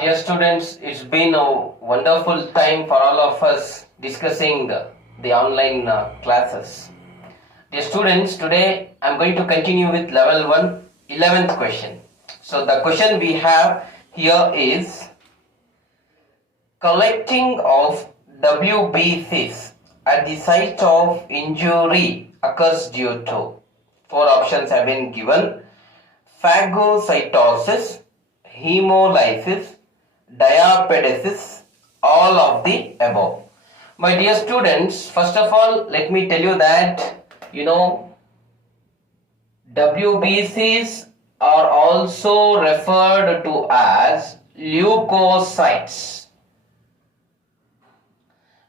Dear students, it's been a wonderful time for all of us discussing the online classes. Dear students, today I'm going to continue with level 1, 11th question. So the question we have here is collecting of WBCs at the site of injury occurs due to. Four options have been given: phagocytosis, hemolysis, diapedesis, all of the above. My dear students, first of all, let me tell you that WBCs are also referred to as leukocytes.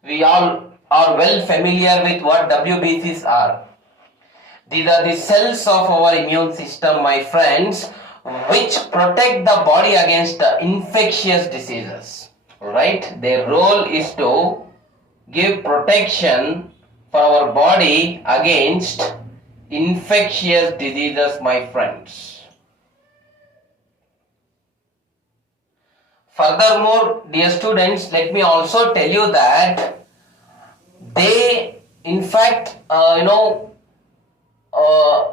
We all are well familiar with what WBCs are. These are the cells of our immune system, my friends, which protect the body against infectious diseases. Alright, their role is to give protection for our body against infectious diseases, my friends. Furthermore, dear students, let me also tell you that they in fact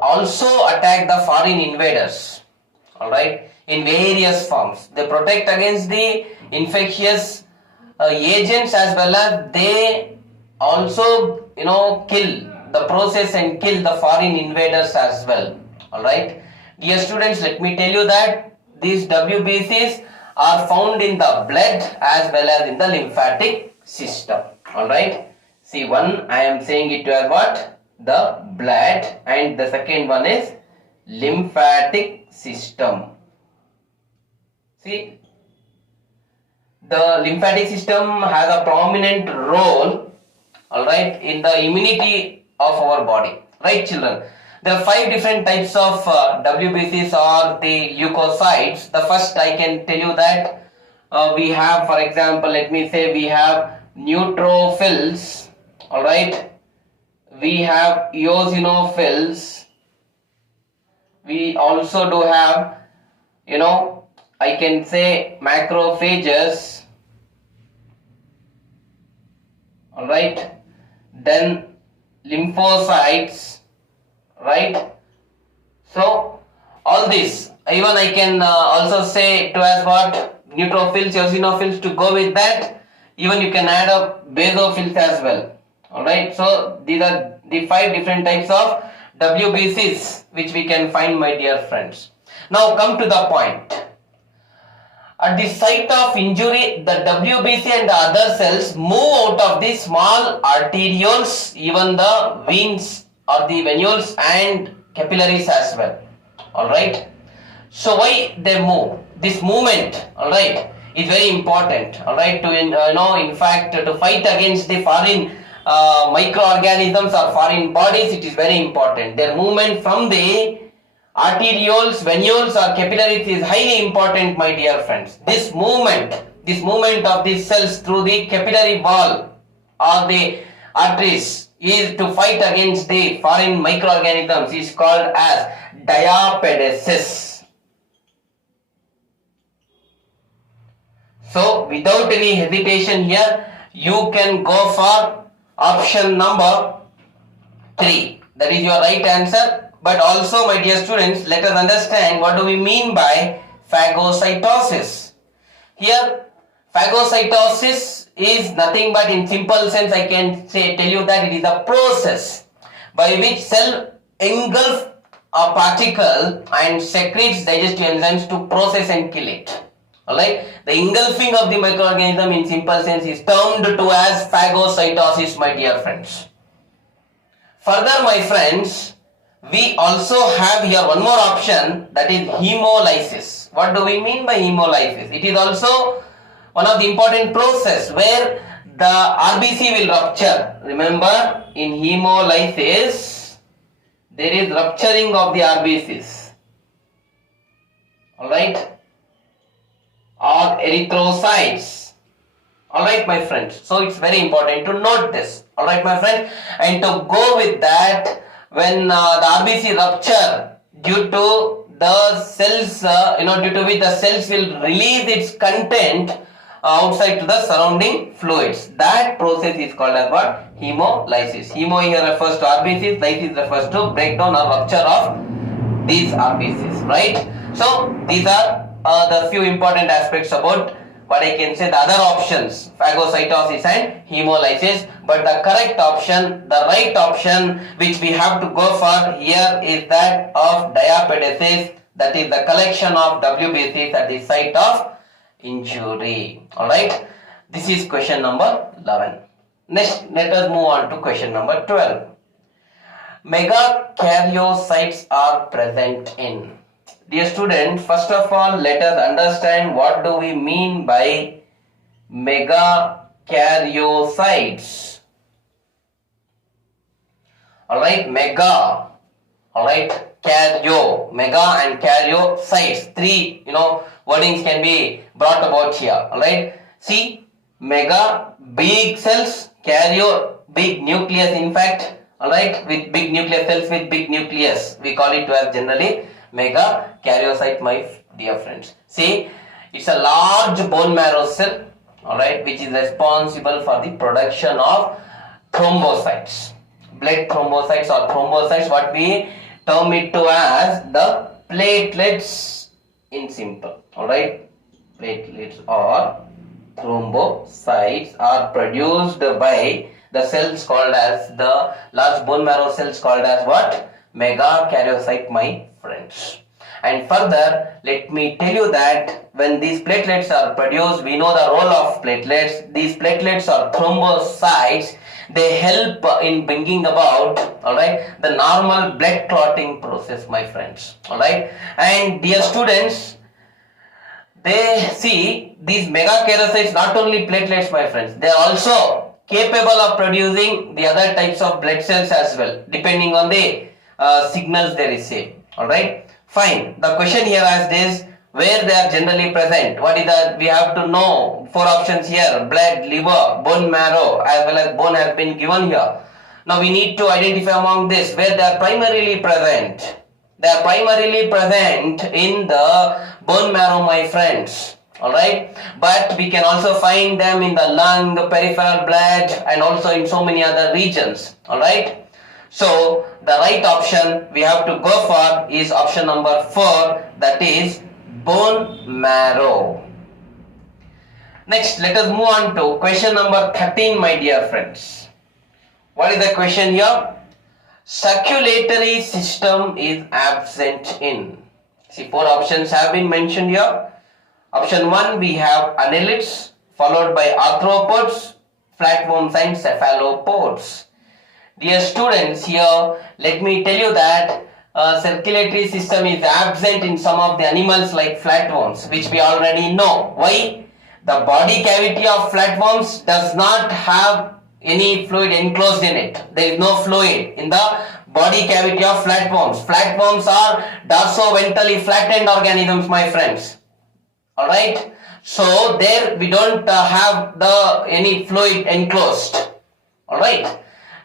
also attack the foreign invaders, alright, in various forms. They protect against the infectious agents, as well as they also kill the process and kill the foreign invaders as well. Alright, dear students, let me tell you that these WBCs are found in the blood as well as in the lymphatic system. Alright, see, one I am saying it as what? The blood, and the second one is lymphatic system. See, the lymphatic system has a prominent role, alright, in the immunity of our body. Right, children? There are 5 different types of WBCs or the leukocytes. The first I can tell you that we have, for example, let me say we have neutrophils, alright. We have eosinophils. We also do have, I can say macrophages. Alright. Then lymphocytes. Right. So all this, even I can also say to as what? Neutrophils, eosinophils, to go with that. Even you can add up basophils as well. Alright, so these are the 5 different types of WBCs which we can find, my dear friends. Now come to the point. At the site of injury, the WBC and the other cells move out of the small arterioles, even the veins or the venules and capillaries as well. Alright, so why they move? This movement, alright, is very important. Alright, to in fact to fight against the foreign microorganisms or foreign bodies, it is very important. Their movement from the arterioles, venules or capillaries is highly important, my dear friends. This movement of these cells through the capillary wall or the arteries is to fight against the foreign microorganisms, is called as diapedesis. So without any hesitation here, you can go for option number 3. That is your right answer. But also, my dear students, let us understand what do we mean by phagocytosis. Here, phagocytosis is nothing but, in simple sense, I can tell you that it is a process by which cell engulfs a particle and secretes digestive enzymes to process and kill it. Alright, the engulfing of the microorganism in simple sense is termed to as phagocytosis, my dear friends. Further, my friends, we also have here one more option, that is hemolysis. What do we mean by hemolysis? It is also one of the important process where the RBC will rupture. Remember, in hemolysis, there is rupturing of the RBCs. Alright, or erythrocytes. Alright, my friends. So it's very important to note this. Alright, my friend. And to go with that, when the RBC rupture due to the cells, due to which the cells will release its content outside to the surrounding fluids. That process is called as what? Hemolysis. Hemo here refers to RBCs, lysis refers to breakdown or rupture of these RBCs, right? So these are the few important aspects about what I can say the other options, phagocytosis and hemolysis. But the correct option, the right option which we have to go for here is that of diapedesis, that is the collection of WBCs at the site of injury. Alright, this is question number 11. Next, let us move on to question number 12. Megakaryocytes are present in. Dear students, first of all, let us understand what do we mean by megakaryocytes. Alright, mega, alright, karyo, mega and karyocytes. Three, wordings can be brought about here. Alright, see, mega, big cells, karyo, big nucleus in fact. Alright, with big nucleus cells with big nucleus. We call it as generally megakaryocyte, my dear friends. See, it's a large bone marrow cell, alright, which is responsible for the production of thrombocytes. Blood thrombocytes or thrombocytes, what we term it to as the platelets in simple. Alright, platelets or thrombocytes are produced by the cells called as the large bone marrow cells called as what? Megakaryocyte, my friends. And further, let me tell you that when these platelets are produced, we know the role of platelets. These platelets or thrombocytes, they help in bringing about, alright, the normal blood clotting process, my friends. Alright, and dear students, they see these megakaryocytes, not only platelets, my friends, they are also capable of producing the other types of blood cells as well, depending on the signals they receive. Alright, fine. The question here asked is where they are generally present. What is that? We have to know 4 options here: blood, liver, bone marrow, as well as bone has been given here. Now we need to identify among this where they are primarily present. They are primarily present in the bone marrow, my friends. Alright, but we can also find them in the lung, peripheral blood, and also in so many other regions. Alright, so the right option we have to go for is option number 4, that is bone marrow. Next, let us move on to question number 13, my dear friends. What is the question here? Circulatory system is absent in. See, 4 options have been mentioned here. Option 1, we have annelids, followed by arthropods, flatworms and cephalopods. Dear students, here let me tell you that circulatory system is absent in some of the animals like flatworms, which we already know. Why? The body cavity of flatworms does not have any fluid enclosed in it. There is no fluid in the body cavity of flatworms. Flatworms are dorso-ventrally flattened organisms, my friends. Alright, so there we don't have any fluid enclosed. Alright,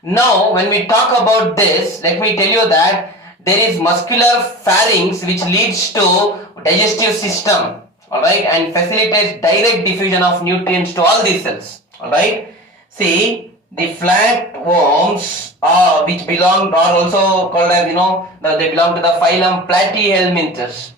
now when we talk about this, let me tell you that there is muscular pharynx which leads to digestive system, alright, and facilitates direct diffusion of nutrients to all these cells. Alright, see, the flatworms which belong are also called as, they belong to the phylum Platyhelminthes.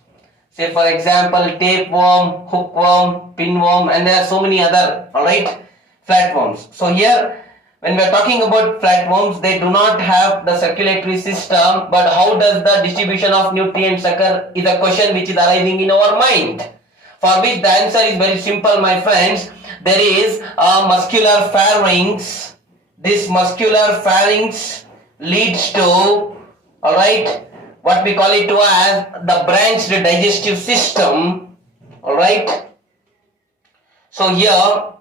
Say for example, tapeworm, hookworm, pinworm, and there are so many other, alright, flatworms. So here, when we are talking about flatworms, they do not have the circulatory system, but how does the distribution of nutrients occur is a question which is arising in our mind. For which the answer is very simple, my friends. There is a muscular pharynx. This muscular pharynx leads to, alright, what we call it to as the branched digestive system. Alright, so here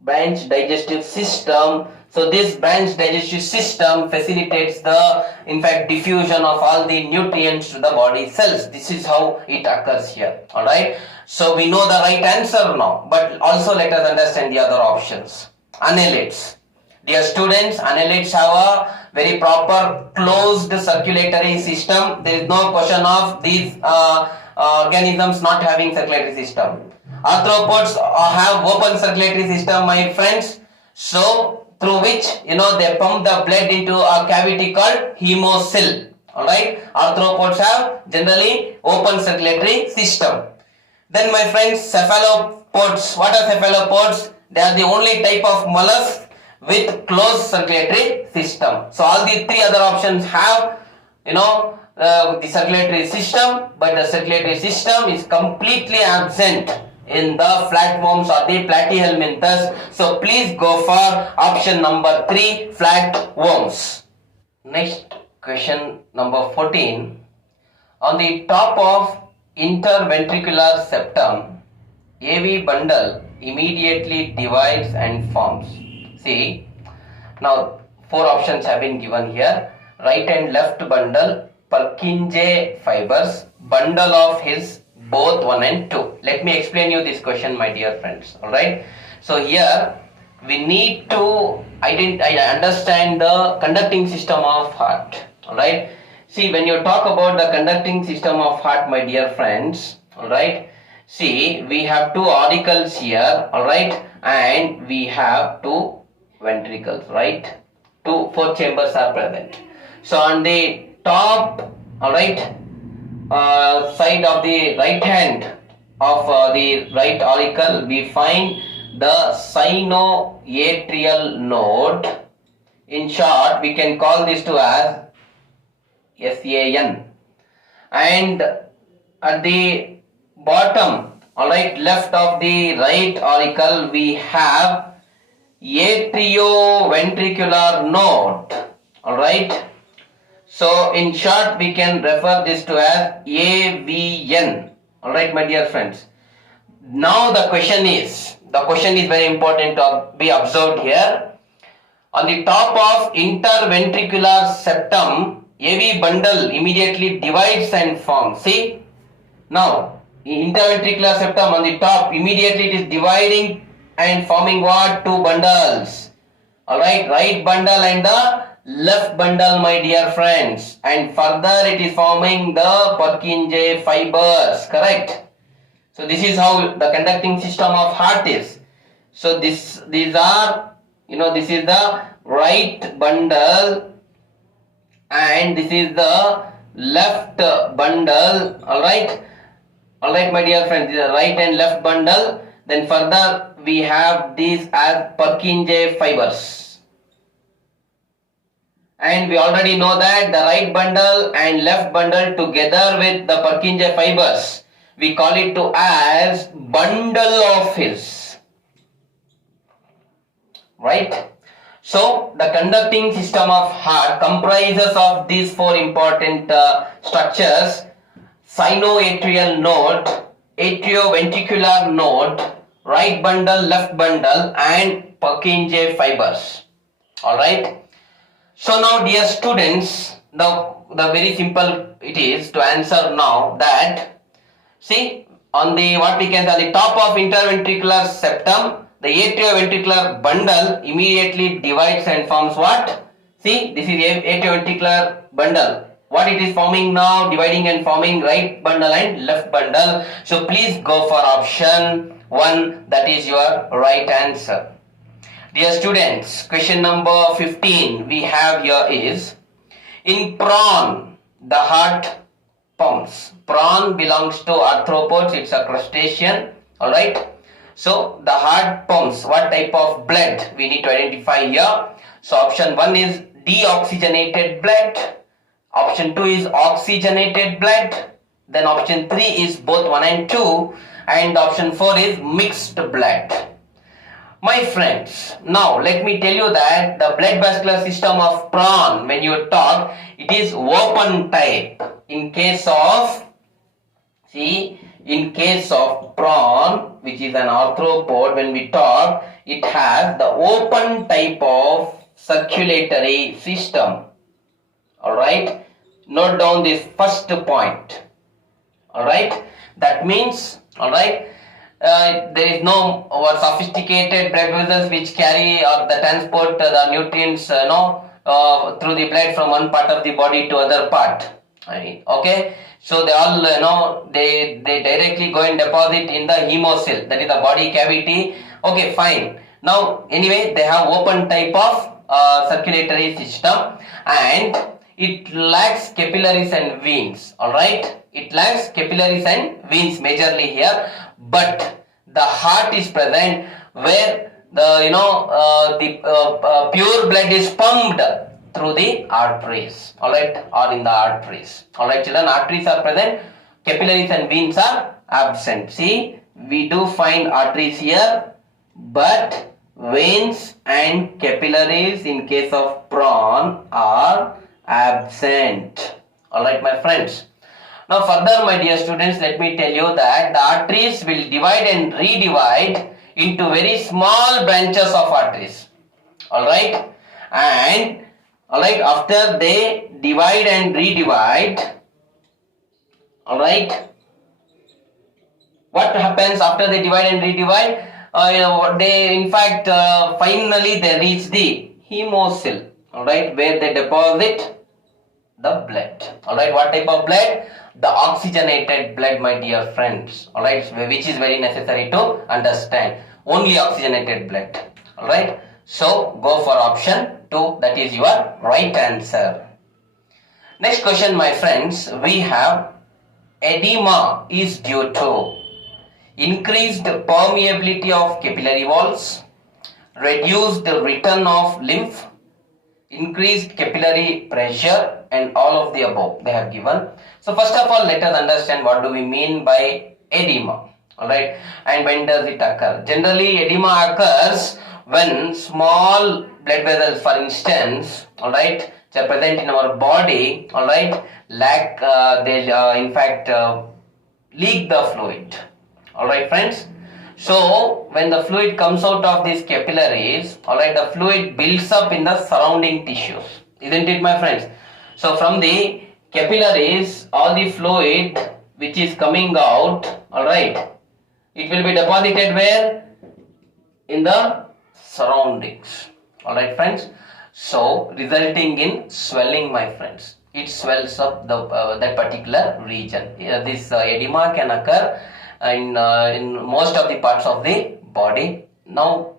branched digestive system. So this branched digestive system facilitates the diffusion of all the nutrients to the body cells. This is how it occurs here. Alright, so we know the right answer now, but also let us understand the other options. Annelids. Dear students, annelids have a very proper closed circulatory system. There is no question of these organisms not having circulatory system. Arthropods have open circulatory system, my friends. So through which they pump the blood into a cavity called hemocoel. Alright, arthropods have generally open circulatory system. Then my friends, cephalopods. What are cephalopods? They are the only type of mollusk with closed circulatory system. So all the three other options have the circulatory system, but the circulatory system is completely absent in the flatworms or the platyhelminthes. So please go for option number 3, flatworms. Next question number 14. On the top of interventricular septum, AV bundle immediately divides and forms. See, now 4 options have been given here. Right and left bundle, Purkinje fibers, bundle of his both 1 and 2. Let me explain you this question, my dear friends. Alright. So here we need to understand the conducting system of heart. Alright. See, when you talk about the conducting system of heart, my dear friends, alright, see, we have 2 auricles here, alright, and we have 2 ventricles, right? 4 chambers are present. So on the top, alright, side of the right hand of the right auricle, we find the sinoatrial node. In short, we can call this to as SAN. And at the bottom, alright, left of the right auricle, we have Atrioventricular node. Alright. So in short, we can refer this to as AVN. Alright, my dear friends. Now the question is very important to be observed here. On the top of interventricular septum, AV bundle immediately divides and forms. See, now interventricular septum on the top, immediately it is dividing and forming what? 2 bundles. Alright, right bundle and the left bundle, my dear friends. And further it is forming the Purkinje fibers, correct? So this is how the conducting system of heart is. So these are, this is the right bundle and this is the left bundle. Alright, my dear friends, this is the right and left bundle. Then further we have these as Purkinje fibers. And we already know that the right bundle and left bundle together with the Purkinje fibers, we call it to as bundle of his. Right? So the conducting system of heart comprises of these 4 important structures: sinoatrial node, atrioventricular node, right bundle, left bundle, and Purkinje fibers. Alright. So now, dear students, now the very simple it is to answer now that, see, on the what we can say, on the top of interventricular septum, the atrioventricular bundle immediately divides and forms what? See, this is atrioventricular bundle. What it is forming now? Dividing and forming right bundle and left bundle. So please go for option 1. That is your right answer. Dear students, question number 15 we have here is, in prawn, the heart pumps. Prawn belongs to arthropods, it's a crustacean, alright. So the heart pumps. What type of blood we need to identify here? So option 1 is deoxygenated blood. Option 2 is oxygenated blood. Then option 3 is both 1 and 2. And option 4 is mixed blood. My friends, now let me tell you that the blood vascular system of prawn, when you talk, it is open type. In case of prawn, which is an arthropod, when we talk, it has the open type of circulatory system. Alright, note down this first point. Alright, that means, alright, there is no sophisticated blood vessels which carry or the transport the nutrients through the blood from one part of the body to other part. Right. Okay, so they all they directly go and deposit in the hemocoel, that is the body cavity. Okay, fine. Now anyway, they have open type of circulatory system, and it lacks capillaries and veins. All right, it lacks capillaries and veins majorly here, but the heart is present where the pure blood is pumped through the arteries. All right, or in the arteries. All right, children, arteries are present, capillaries and veins are absent. See, we do find arteries here, but veins and capillaries in case of prawn are absent. All right, my friends. Now further, my dear students, let me tell you that the arteries will divide and redivide into very small branches of arteries. All right, and all right, after they divide and redivide, all right, what happens after they divide and redivide? They in fact finally they reach the hemocoel. All right, where they deposit the blood. All right, what type of blood? The oxygenated blood, my dear friends. All right, which is very necessary to understand. Only oxygenated blood. All right, so go for option 2. That is your right answer. Next question, my friends. We have edema is due to increased permeability of capillary walls, reduced return of lymph, increased capillary pressure, and all of the above they have given. So first of all, let us understand what do we mean by edema. All right, and when does it occur? Generally, edema occurs when small blood vessels, for instance, all right, which are present in our body, all right, lack leak the fluid. All right, friends. So when the fluid comes out of these capillaries, all right, the fluid builds up in the surrounding tissues, isn't it, my friends? So from the capillaries, all the fluid which is coming out, all right, it will be deposited where? In the surroundings. All right, friends. So resulting in swelling, my friends. It swells up the that particular region. This edema can occur in most of the parts of the body. Now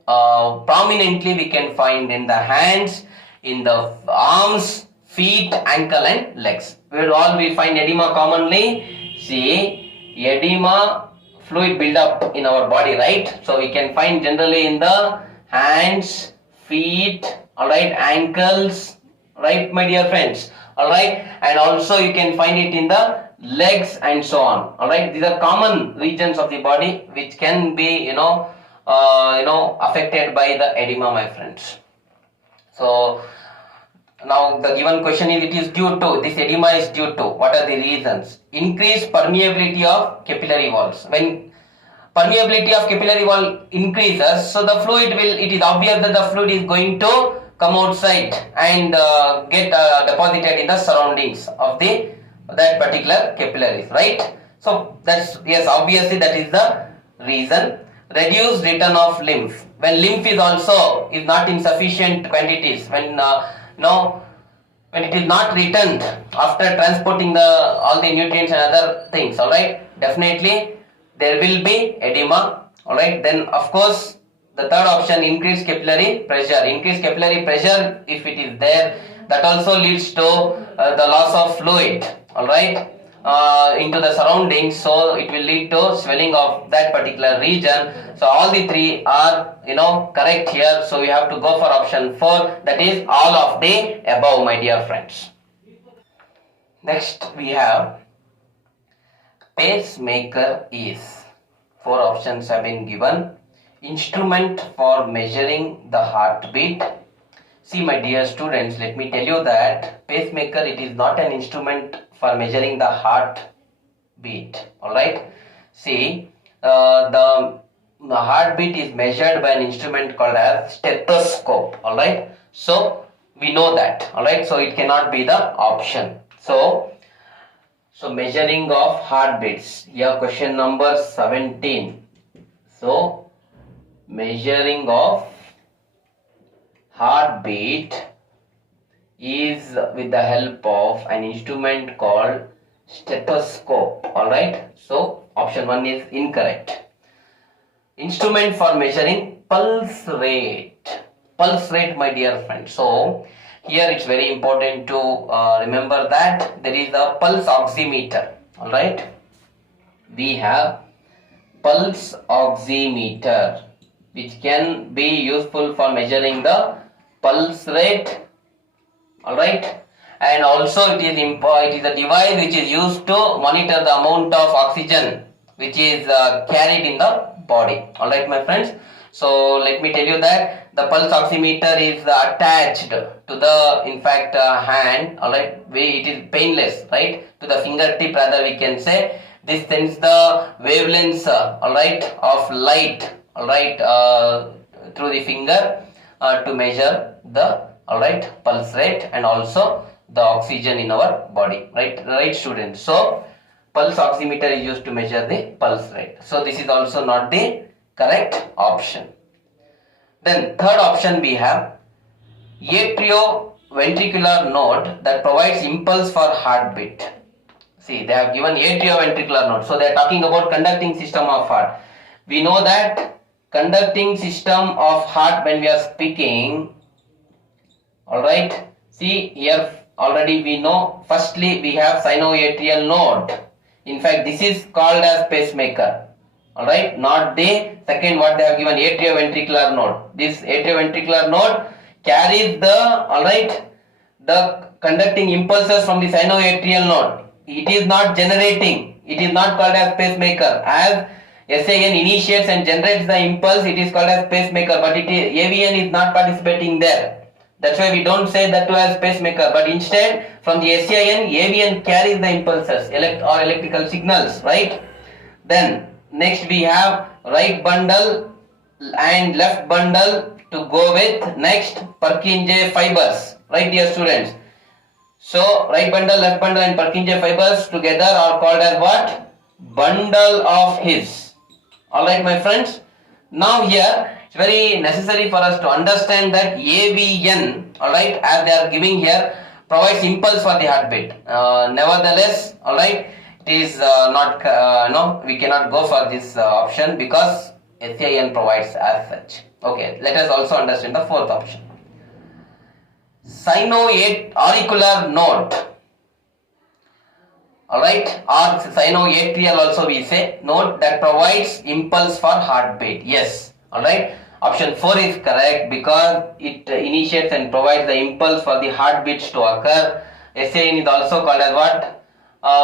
prominently we can find in the hands, in the arms, feet, ankle and legs. Where all we find edema commonly? See, edema, fluid build up in our body, right? So we can find generally in the hands, feet, all right, ankles, right, my dear friends. All right, and also you can find it in the legs and so on. All right, these are common regions of the body which can be affected by the edema, my friends. So now the given question is, it is due to, this edema is due to, what are the reasons? Increased permeability of capillary walls. When permeability of capillary wall increases, so the fluid will, it is obvious that the fluid is going to come outside and get deposited in the surroundings of that particular capillaries, right? So that's, yes, obviously that is the reason. Reduced return of lymph. When lymph is also is not in sufficient quantities, when when it is not returned after transporting all the nutrients and other things, all right, definitely there will be edema. All right, then of course the third option, increased capillary pressure. Increased capillary pressure, if it is there, that also leads to the loss of fluid, all right, into the surroundings, so it will lead to swelling of that particular region. So all the three are correct here, so we have to go for option 4, that is all of the above, my dear friends. Next we have pacemaker is, 4 options have been given. Instrument for measuring the heartbeat. See, my dear students, let me tell you that pacemaker, it is not an instrument for measuring the heartbeat. All right. See, the heartbeat is measured by an instrument called as stethoscope. All right. So we know that. All right. So it cannot be the option. So measuring of heartbeats. Yeah, question number 17. So measuring of heartbeat is with the help of an instrument called stethoscope. Alright, so option 1 is incorrect. Instrument for measuring pulse rate. Pulse rate, my dear friend. So here it's very important to remember that there is a pulse oximeter. Alright, we have pulse oximeter which can be useful for measuring the pulse rate. Alright, and also it is a device which is used to monitor the amount of oxygen which is carried in the body. Alright, my friends. So let me tell you that the pulse oximeter is attached to the hand. Alright, it is painless, right, to the fingertip rather we can say. This sends the wavelengths alright, of light, alright, through the finger to measure the alright pulse rate and also the oxygen in our body, right students. So pulse oximeter is used to measure the pulse rate. So this is also not the correct option. Then third option we have atrioventricular node that provides impulse for heartbeat. See, they have given atrioventricular node. So they are talking about conducting system of heart. We know that conducting system of heart when we are speaking. Alright, see here already we know, firstly we have sinoatrial node. In fact, this is called as pacemaker. Alright, not the second what they have given, atrioventricular node. This atrioventricular node carries the conducting impulses from the sinoatrial node. It is not generating, it is not called as pacemaker. As SAN initiates and generates the impulse, it is called as pacemaker, but AVN is not participating there. That's why we don't say that too as pacemaker, but instead from the SAN, AVN carries the impulses or electrical signals, right? Then next we have right bundle and left bundle to go with. Next, Purkinje fibers, right dear students? So right bundle, left bundle and Purkinje fibers together are called as what? Bundle of His. Alright my friends. Now here it's very necessary for us to understand that AVN, alright, as they are giving here, provides impulse for the heartbeat. Nevertheless, alright, it is not, no, we cannot go for this option because SAN provides as such. Okay, let us also understand the fourth option. Sinoauricular node. Alright, or sinoatrial also we say, node that provides impulse for heartbeat. Yes, alright. Option 4 is correct because it initiates and provides the impulse for the heartbeats to occur. SAN is also called as what?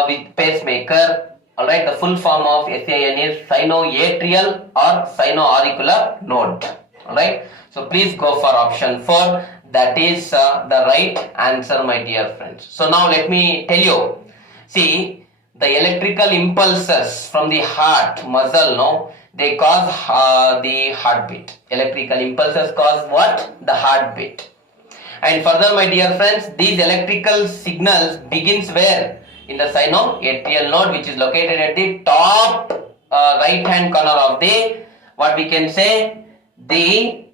With pacemaker. Alright, the full form of SAN is sinoatrial or sinoauricular node. Alright, so please go for option 4. That is the right answer, my dear friends. So now let me tell you. See, the electrical impulses from the heart muscle, no, they cause the heartbeat. Electrical impulses cause what? The heartbeat. And further, my dear friends, these electrical signals begins where? In the sinoatrial node, which is located at the top right hand corner of the, what we can say, the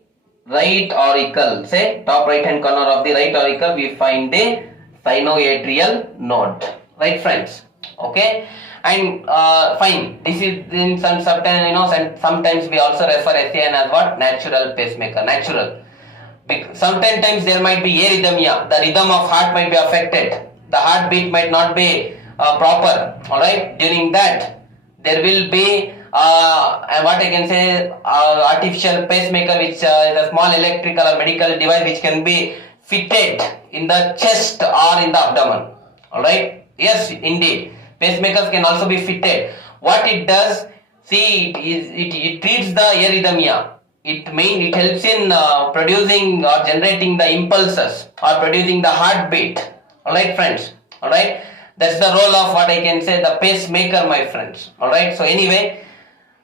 right auricle. Say top right hand corner of the right auricle we find the sinoatrial node. Right friends? Okay, and fine, this is in some certain, sometimes we also refer SAN as what? Natural pacemaker. Natural. Sometimes there might be arrhythmia, the rhythm of heart might be affected, the heartbeat might not be proper. Alright, during that there will be what I can say, artificial pacemaker, which is a small electrical or medical device which can be fitted in the chest or in the abdomen. Alright, yes indeed, pacemakers can also be fitted. What it does, see, it treats the arrhythmia. It helps in producing or generating the impulses or producing the heartbeat. Alright friends, alright, that's the role of what I can say, the pacemaker, my friends. Alright, so anyway,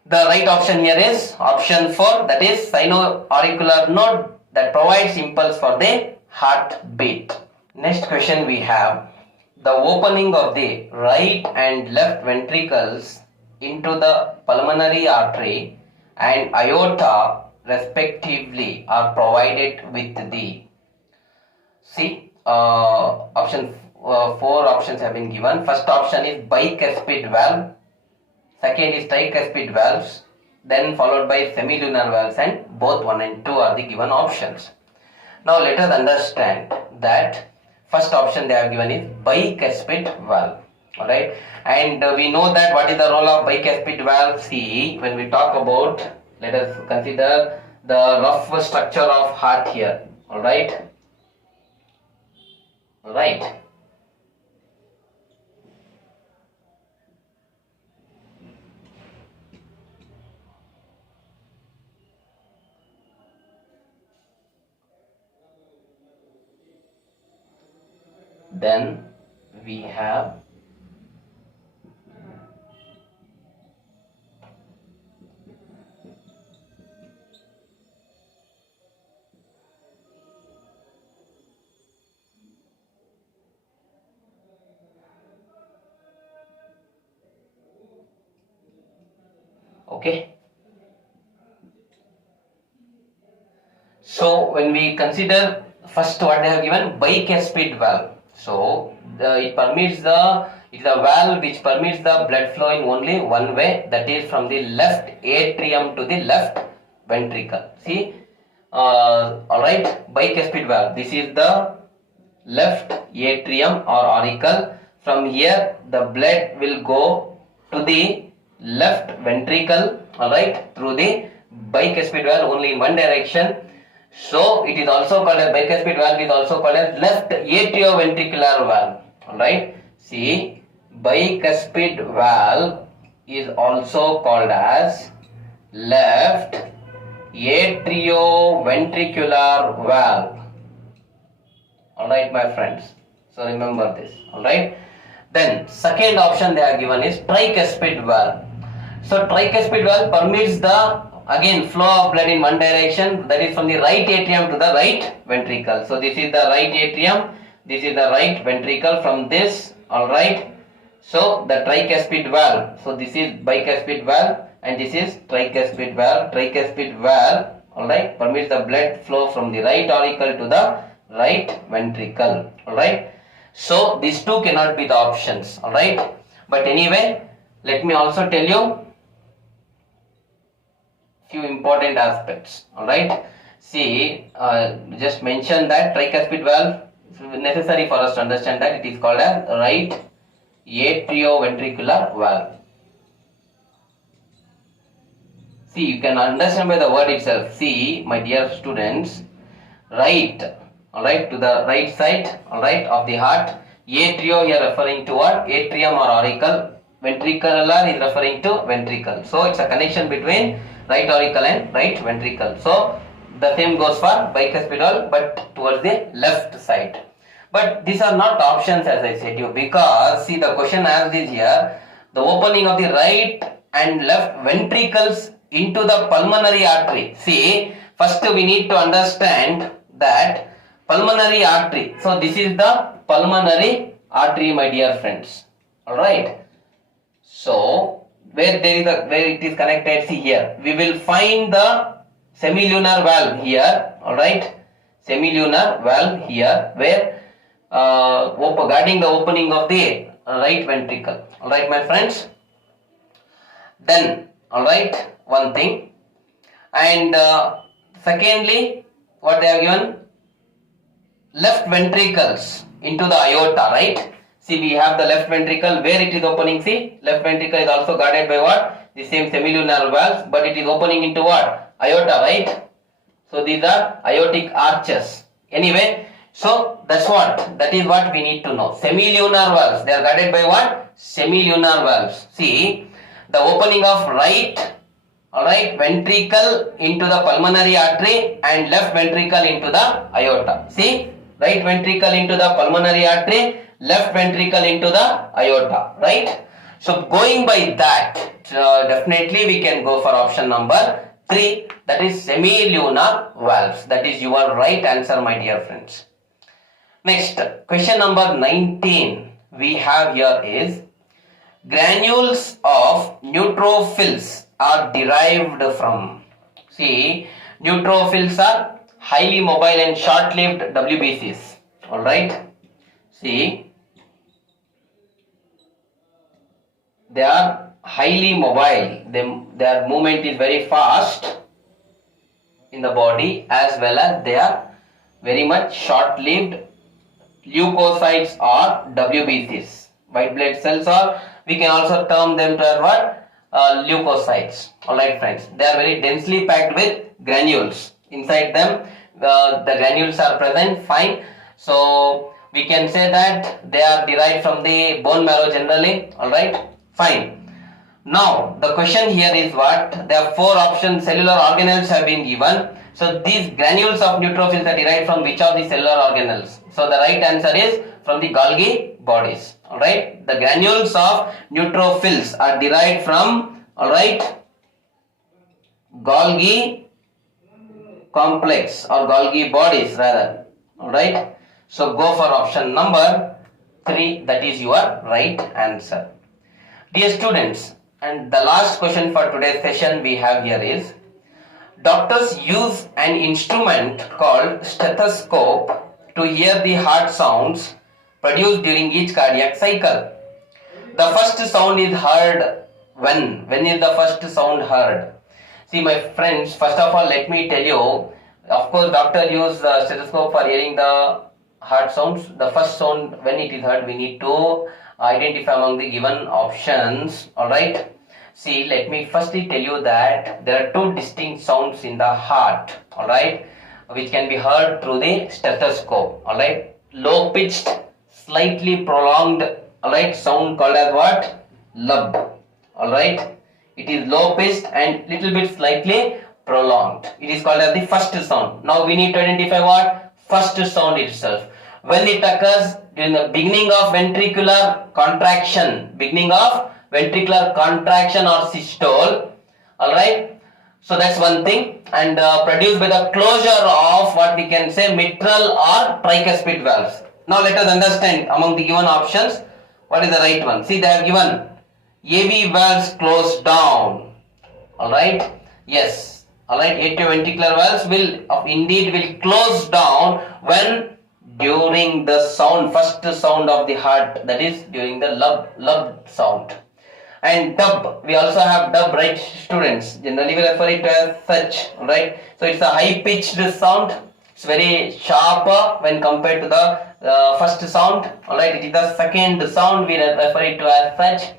the right option here is option 4, that is sinoauricular node that provides impulse for the heartbeat. Next question we have, the opening of the right and left ventricles into the pulmonary artery and aorta respectively are provided with the, see, option 4 options have been given. First option is bicuspid valve, second is tricuspid valves, then followed by semilunar valves, and both 1 and 2 are the given options. Now let us understand that first option they have given is bicuspid valve. Alright, and we know that what is the role of bicuspid valve. See, when we talk about, let us consider the rough structure of heart here. Alright, then we have okay. So when we consider first what they have given, bicuspid valve. So it is a valve which permits the blood flow in only one way, that is from the left atrium to the left ventricle. See, alright, bicuspid valve. This is the left atrium or auricle. From here the blood will go to the left ventricle, alright, through the bicuspid valve only in one direction. So it is also called as bicuspid valve, is also called as left atrioventricular valve. Alright, see, bicuspid valve is also called as left atrioventricular valve. Alright, my friends, so remember this. Alright, then second option they are given is tricuspid valve. So tricuspid valve permits the again flow of blood in one direction, that is from the right atrium to the right ventricle. So this is the right atrium, this is the right ventricle from this. Alright, so the tricuspid valve, so this is bicuspid valve and this is tricuspid valve. Tricuspid valve, alright, permits the blood flow from the right auricle to the right ventricle. Alright, so these two cannot be the options. Alright, but anyway, let me also tell you few important aspects. Alright, see, just mention that tricuspid valve is necessary for us to understand that it is called as right atrioventricular valve. See, you can understand by the word itself. See, my dear students, right, alright, to the right side, alright, of the heart. Atrio here referring to what? Atrium or auricle. Ventricular is referring to ventricle. So it's a connection between right auricle and right ventricle. So the same goes for bicuspid valve, but towards the left side. But these are not options, as I said you, because see, the question asked is here, the opening of the right and left ventricles into the pulmonary artery. See, first we need to understand that pulmonary artery. So this is the pulmonary artery, my dear friends. Alright. So where it is connected, see here, we will find the semilunar valve here. Alright. Semilunar valve here, where guarding the opening of the right ventricle. Alright, my friends. Then, alright, one thing. And secondly, what they have given? Left ventricles into the aorta, right? See, we have the left ventricle where it is opening. See, left ventricle is also guarded by what? The same semilunar valves, but it is opening into what? Aorta, right? So these are aortic arches. Anyway, so that is what we need to know. Semilunar valves, they are guarded by what? Semilunar valves. See, the opening of right, alright, ventricle into the pulmonary artery and left ventricle into the aorta. See, right ventricle into the pulmonary artery, left ventricle into the aorta, right? So going by that, definitely we can go for option number 3, that is semilunar valves. That is your right answer, my dear friends. Next, question number 19 we have here is, granules of neutrophils are derived from? See, neutrophils are highly mobile and short-lived WBCs. Alright. See, they are highly mobile. Their movement is very fast in the body, as well as they are very much short-lived leukocytes or WBCs. White blood cells, or we can also term them to as what? Leukocytes. Alright friends, they are very densely packed with granules. Inside them the granules are present, fine. So we can say that they are derived from the bone marrow generally. Alright, fine. Now the question here is what? There are 4 options, cellular organelles have been given. So these granules of neutrophils are derived from which of the cellular organelles? So the right answer is from the Golgi bodies. Alright, the granules of neutrophils are derived from, alright, Golgi complex or Golgi bodies rather. Alright, so go for option number 3, that is your right answer. Dear students, and the last question for today's session we have here is, doctors use an instrument called stethoscope to hear the heart sounds produced during each cardiac cycle. The first sound is heard when? When is the first sound heard? See my friends, first of all let me tell you, of course doctor use the stethoscope for hearing the heart sounds. The first sound when it is heard, we need to identify among the given options. Alright, see, let me firstly tell you that there are 2 distinct sounds in the heart, alright, which can be heard through the stethoscope. Alright, low pitched, slightly prolonged, alright, sound called as what? Lub. Alright, it is low pitched and little bit slightly prolonged. It is called as the first sound. Now we need to identify what? First sound itself. When it occurs during the beginning of ventricular contraction, or systole, alright, so that's one thing, and produced by the closure of what we can say mitral or tricuspid valves. Now let us understand among the given options what is the right one. See, they have given AV valves closed down. Alright, yes, alright, atrioventricular valves will close down when? During the sound, first sound of the heart, that is during the lub sound. And dub, we also have dub, right students? Generally we refer it to as such, right? So it's a high pitched sound. It's very sharper when compared to the first sound. Alright, it is the second sound, we refer it to as such,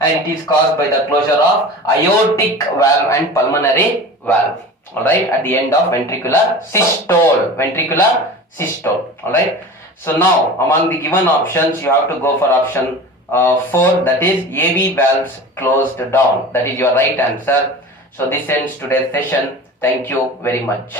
and it is caused by the closure of aortic valve and pulmonary valve. Alright, at the end of ventricular systole. Alright, so now among the given options you have to go for option 4, that is AV valves closed down. That is your right answer. So this ends today's session. Thank you very much.